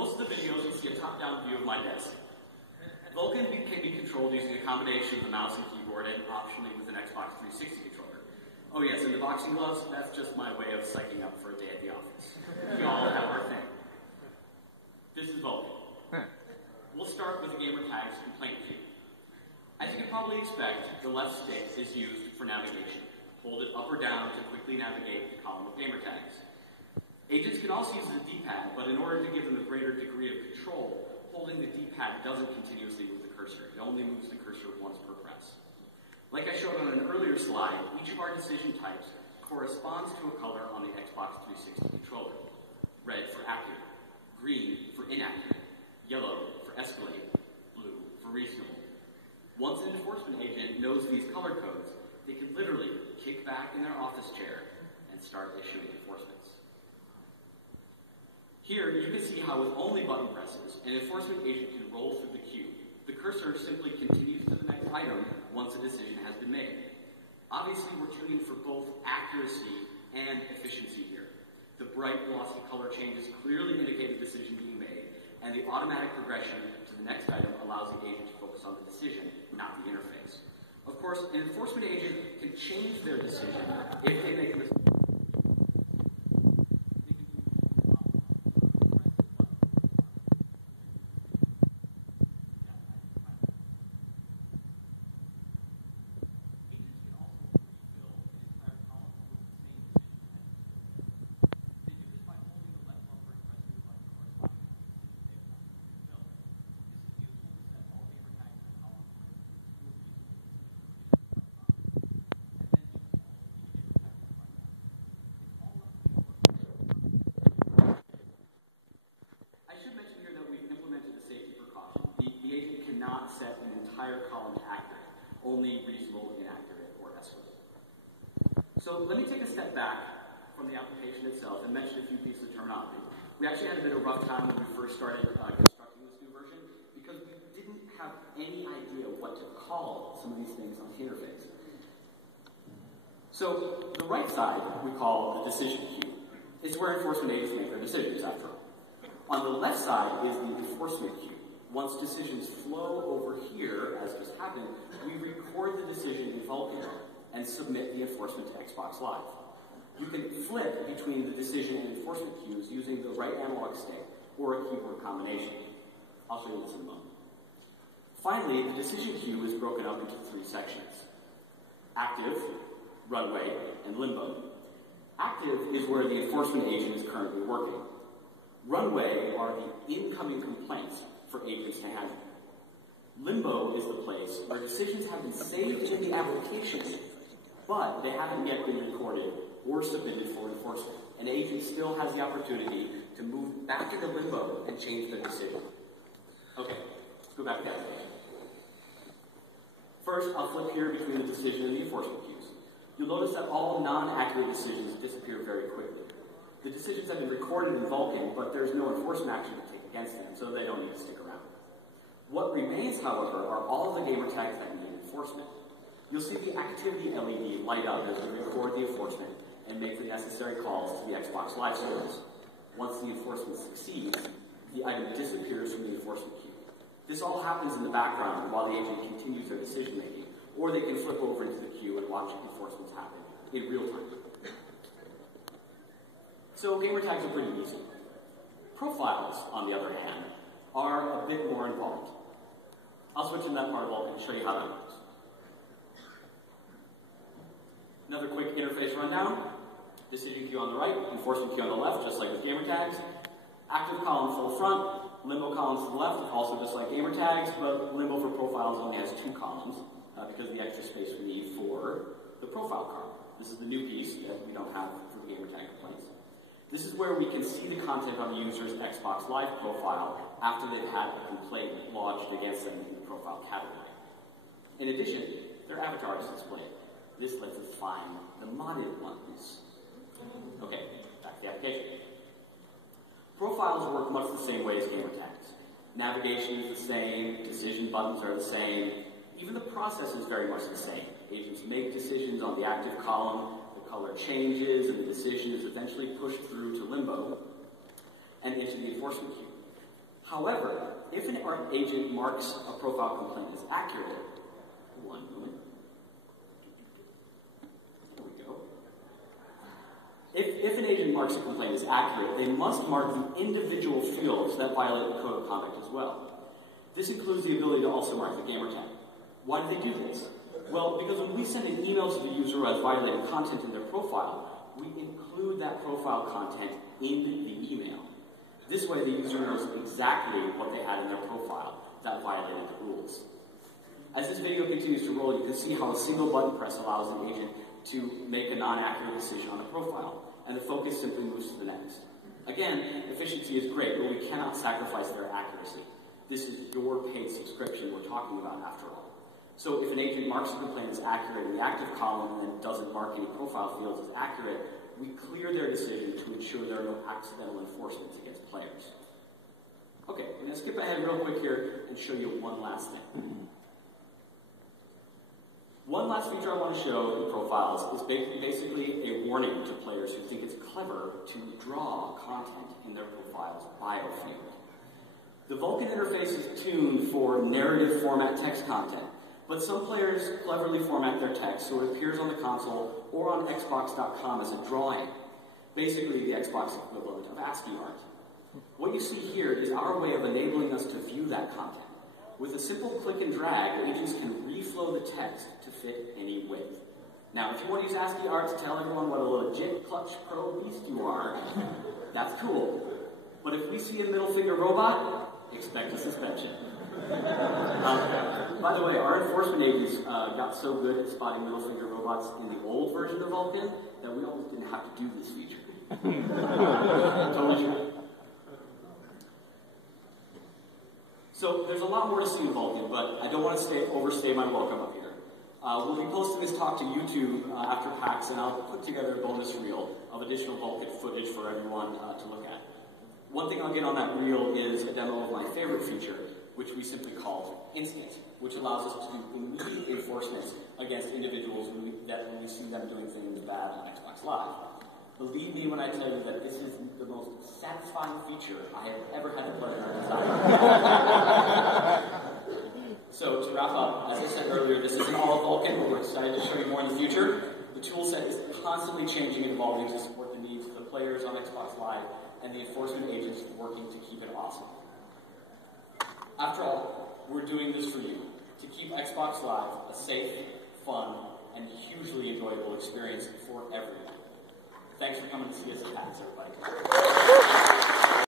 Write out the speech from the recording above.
most of the videos you'll see a top-down view of my desk. Vulkan can be controlled using a combination of the mouse and keyboard and optionally with an Xbox 360 controller. Oh yes, and the boxing gloves, that's just my way of psyching up for a day at the office. We all have our thing. This is Vulkan. We'll start with the gamer tag's complaint queue. As you can probably expect, the left stick is used for navigation. Hold it up or down to quickly navigate the column of gamer tags. Agents can also use the D-pad, but in order to give them a greater degree of control, holding the D-pad doesn't continuously move the cursor. It only moves the cursor once per press. Like I showed on an earlier slide, each of our decision types corresponds to a color on the Xbox 360 controller. Red for accurate, green for inaccurate, yellow for escalate, blue for reasonable. Once an enforcement agent knows these color codes, they can literally kick back in their office chair and start issuing enforcements. Here, you can see how with only button presses, an enforcement agent can roll through the queue. The cursor simply continues to the next item once a decision has been made. Obviously, we're tuning for both accuracy and efficiency here. The bright glossy color changes clearly indicate the decision being made, and the automatic progression to the next item allows the agent to focus on the decision, not the interface. Of course, an enforcement agent can change their decision if they make a mistake. Not set an entire column to accurate, only reasonable, inaccurate, or escalate. So let me take a step back from the application itself and mention a few pieces of terminology. We actually had a bit of a rough time when we first started constructing this new version because we didn't have any idea what to call some of these things on the interface. So the right side we call the decision queue. It's where enforcement agents make their decisions, after all. On the left side is the enforcement queue. Once decisions flow over here, as just happened, we record the decision in Vulkan and submit the enforcement to Xbox Live. You can flip between the decision and enforcement queues using the right analog stick or a keyboard combination. I'll show you this in a moment. Finally, the decision queue is broken up into three sections: active, runway, and limbo. Active is where the enforcement agent is currently working. Runway are the incoming complaints for agents to handle. Limbo is the place where decisions have been saved in the application, but they haven't yet been recorded or submitted for enforcement. An agent still has the opportunity to move back into limbo and change their decision. Okay, let's go back to the application. First, I'll flip here between the decision and the enforcement queues. You'll notice that all non-accurate decisions disappear very quickly. The decisions have been recorded in Vulkan, but there's no enforcement action to take against them, so they don't need to stick around. What remains, however, are all the gamer tags that need enforcement. You'll see the activity LED light up as we record the enforcement and make the necessary calls to the Xbox Live service. Once the enforcement succeeds, the item disappears from the enforcement queue. This all happens in the background while the agent continues their decision making, or they can flip over into the queue and watch enforcements happen in real time. So gamer tags are pretty easy. Profiles, on the other hand, are a bit more involved. I'll switch in that part of Vulkan and show you how that works. Another quick interface rundown. Decision queue on the right, enforcement queue on the left, just like with gamer tags. Active column full front, limbo columns to the left, also just like gamer tags, but limbo for profiles only has two columns because of the extra space we need for the profile column. This is the new piece that we don't have for the gamer tag complaints. This is where we can see the content on the user's Xbox Live profile after they've had a complaint lodged against them in the profile category. In addition, their avatar is displayed. This lets us find the modded ones. Okay, back to the application. Profiles work much the same way as gamer tags. Navigation is the same, decision buttons are the same, even the process is very much the same. Agents make decisions on the active column, color changes, and the decision is eventually pushed through to limbo and into the enforcement queue. However, if an agent marks a profile complaint as accurate, one moment. There we go. If an agent marks a complaint as accurate, they must mark the individual fields that violate the code of conduct as well. This includes the ability to also mark the gamer tag. Why do they do this? Well, because when we send an email to the user who has violated content in their profile, we include that profile content in the email. This way, the user knows exactly what they had in their profile that violated the rules. As this video continues to roll, you can see how a single button press allows an agent to make a non-accurate decision on a profile, and the focus simply moves to the next. Again, efficiency is great, but we cannot sacrifice their accuracy. This is your paid subscription we're talking about, after all. So if an agent marks a complaint as accurate in the active column and then doesn't mark any profile fields as accurate, we clear their decision to ensure there are no accidental enforcements against players. Okay, I'm going to skip ahead real quick here and show you one last thing. One last feature I want to show in profiles is basically a warning to players who think it's clever to draw content in their profile's bio field. The Vulkan interface is tuned for narrative format text content, but some players cleverly format their text so it appears on the console or on Xbox.com as a drawing, basically the Xbox equivalent of ASCII art. What you see here is our way of enabling us to view that content. With a simple click and drag, agents can reflow the text to fit any width. Now, if you want to use ASCII art to tell everyone what a legit Clutch Pro beast you are, that's cool. But if we see a middle finger robot, expect a suspension. By the way, our enforcement agents got so good at spotting middle finger robots in the old version of Vulkan that we almost didn't have to do this feature. Totally true. So there's a lot more to see in Vulkan, but I don't want to overstay my welcome up here. We'll be posting this talk to YouTube after PAX, and I'll put together a bonus reel of additional Vulkan footage for everyone to look at. One thing I'll get on that reel is a demo of my favorite feature, which we simply call Instant, which allows us to do immediate enforcement against individuals when we see them doing things bad on Xbox Live. Believe me when I tell you that this is the most satisfying feature I have ever had the pleasure of designing. So to wrap up, as I said earlier, this isn't all Vulkan, but we're excited to show you more in the future. The toolset is constantly changing and evolving to support the needs of the players on Xbox Live and the enforcement agents working to keep it awesome. After all, we're doing this for you, to keep Xbox Live a safe, fun, and hugely enjoyable experience for everyone. Thanks for coming to see us at PAX, everybody.